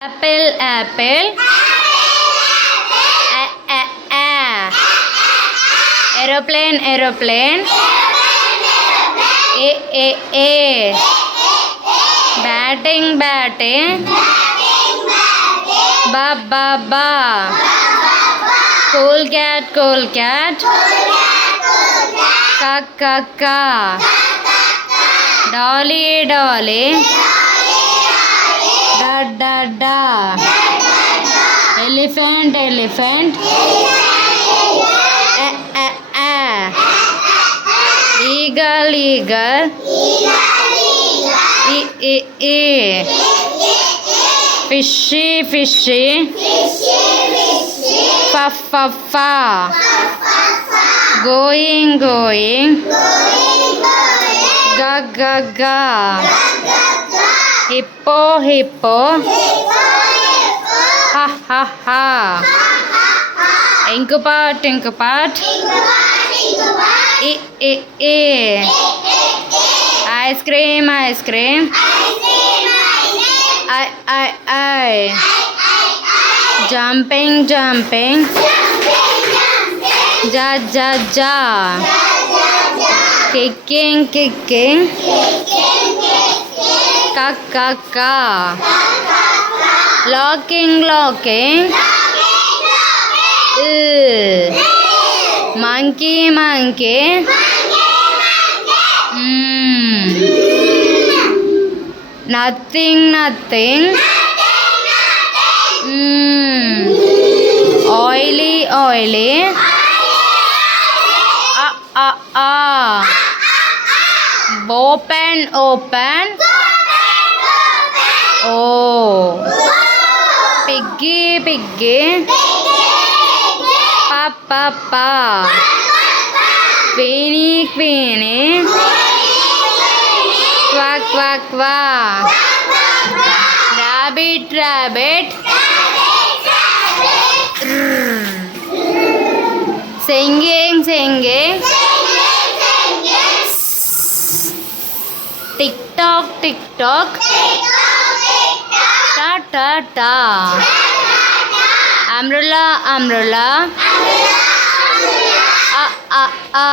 Apple, apple. A, a, a. Aeroplane, aeroplane. A. Batting, batting. Ba. Cool cat, cool cat. Ka. Dolly, dolly. Da. Elephant, elephant. A. Eagle, eagle. E. Fishy, fishy. Fa. Going. Ga. Hippo. Ha. Inkpot. E. Ice cream. I. Jumping. Ja. Kicking. Ka. Locking. Monkey. Nothing. Oily. Open. Oh. Piggy. Pa. Queenie. Quack. Rabbit. Singing. Tick-tock. Ta. Umbrella. A.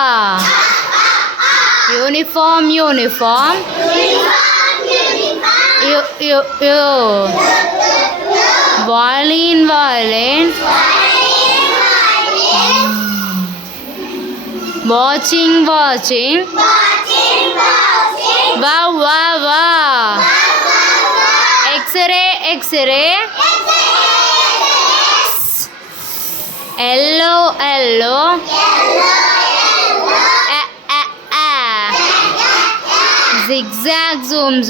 Uniform. U. Violin. Watching. Wow. X-ray. Yellow. A. Zigzag, zoom.